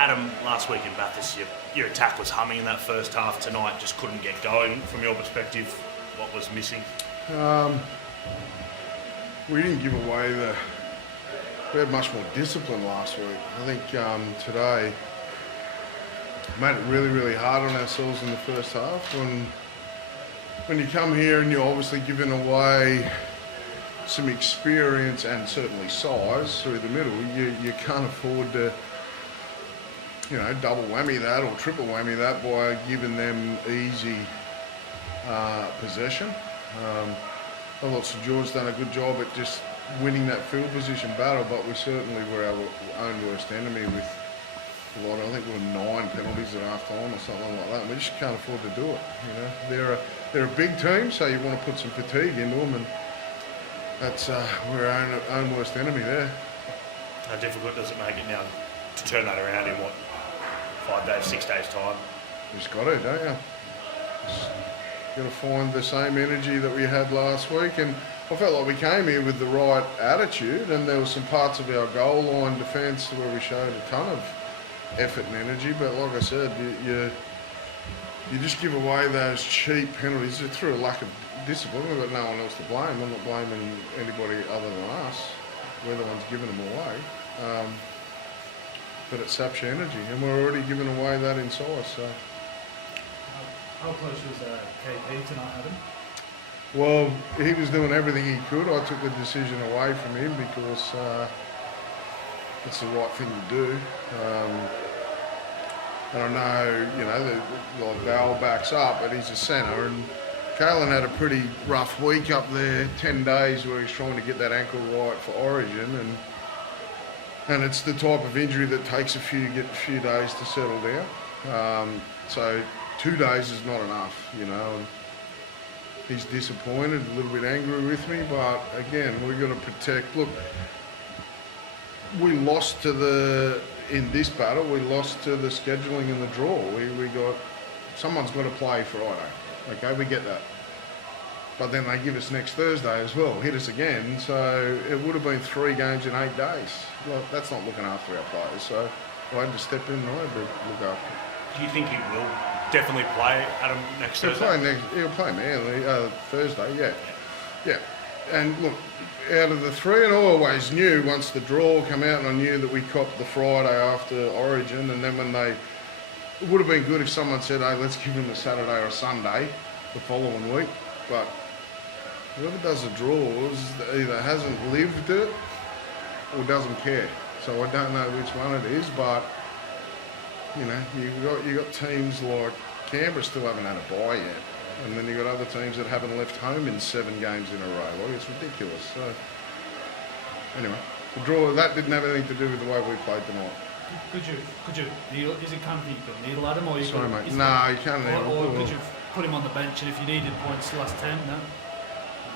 Adam, last week in Bathurst, your attack was humming in that first half. Tonight just couldn't get going. From your perspective, what was missing? We didn't give away we had much more discipline last week. I think today made it really, really hard on ourselves in the first half. When you come here and you're obviously giving away some experience and certainly size through the middle, you can't afford to, double whammy that or triple whammy that by giving them easy possession. I thought St George's done a good job at just winning that field position battle, but we certainly were our own worst enemy with a lot. I think we were 9 penalties at half time or something like that. And we just can't afford to do it. They're a big team, so you want to put some fatigue into them, and that's we're our own worst enemy there. How difficult does it make it now to turn that around in 5 days, 6 days time? You just got to, don't you? Got to find the same energy that we had last week, and I felt like we came here with the right attitude, and there were some parts of our goal line defence where we showed a ton of effort and energy, but like I said, you just give away those cheap penalties through a lack of discipline. We've got no one else to blame. I'm not blaming anybody other than us. We're the ones giving them away. But it saps your energy, and we're already giving away that in size. So. How close was KP tonight, Adam? Well, he was doing everything he could. I took the decision away from him because it's the right thing to do. And I know, the Val backs up, but he's a centre. And Kalyn had a pretty rough week up there, 10 days where he's trying to get that ankle right for Origin. And it's the type of injury that takes a few days to settle down. So 2 days is not enough, and he's disappointed, a little bit angry with me, but again, we've got to protect. Look, we lost in this battle, we lost to the scheduling and the draw. Someone's got to play Friday, okay, we get that. But then they give us next Thursday as well, hit us again, so it would have been 3 games in 8 days. Well, that's not looking after our players, so I had to step in and I had to look after. Do you think he will definitely play Adam next Thursday? He'll play Manly Thursday, yeah. And look, out of the 3, and I always knew once the draw came out, and I knew that we copped the Friday after Origin, and then it would have been good if someone said, hey, let's give him a Saturday or a Sunday the following week, but whoever does the draws either hasn't lived it or doesn't care. So I don't know which one it is, but you got teams like Canberra still haven't had a bye yet, and then you got other teams that haven't left home in 7 games in a row. Like, it's ridiculous. So anyway, the draw that didn't have anything to do with the way we played tonight. Could you kneel? Is it comfy you could kneel Adam, or you Sorry, could, mate. No, you can't kneel. Or could you put him on the bench, and if you needed points last 10, no?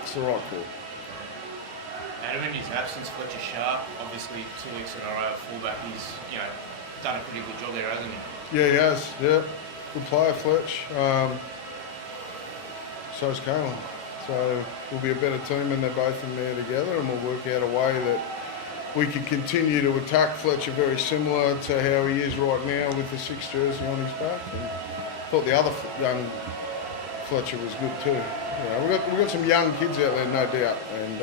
It's the right call. Adam, in his absence, Fletcher Sharp, obviously 2 weeks in a row at fullback, he's done a pretty good job there, hasn't he? Yeah, he has. Yeah, good player, Fletch. So's Kalyn. So we'll be a better team when they're both in there together, and we'll work out a way that we can continue to attack Fletcher very similar to how he is right now with the 6 jersey on his back. And I thought the other young Fletcher was good too. We've got some young kids out there, no doubt, and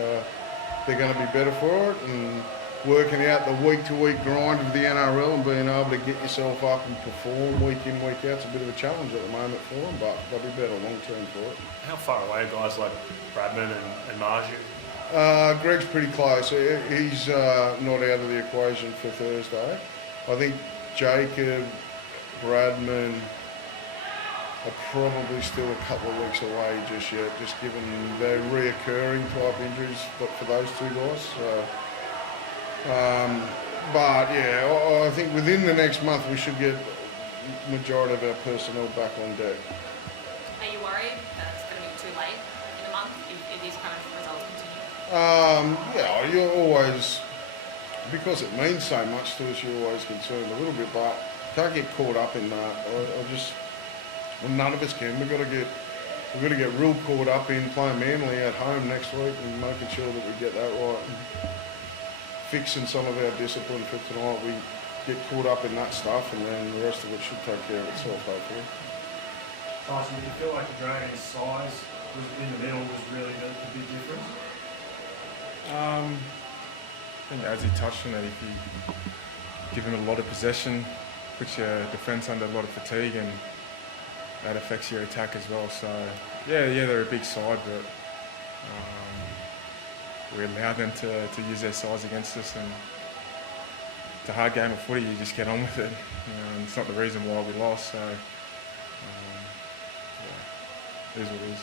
they're going to be better for it. And working out the week-to-week grind of the NRL and being able to get yourself up and perform week in, week out, it's a bit of a challenge at the moment for them, but they'll be better long-term for it. How far away are guys like Bradman and Marju? Greg's pretty close. He's not out of the equation for Thursday. I think Jacob, Bradman are probably still a couple of weeks away just yet, just given their reoccurring type injuries for those 2 guys. So, but yeah, I think within the next month we should get majority of our personnel back on deck. Are you worried that it's going to be too late in a month if these kind of results continue? Yeah, you're always, because it means so much to us, you're always concerned a little bit, but can't get caught up in that. None of us can. We've got to get real caught up in playing Manly at home next week and making sure that we get that right. And fixing some of our discipline for tonight. get caught up in that stuff, and then the rest of it should take care of itself, hopefully. Tyson, did you feel like the Dragons' size was in the middle was really the big difference? I think as he touched on it, if you give him a lot of possession, puts your defence under a lot of fatigue, and that affects your attack as well. So yeah, they're a big side, but we allow them to use their size against us, and it's a hard game of footy. You just get on with it. It's not the reason why we lost. So yeah, it is what it is.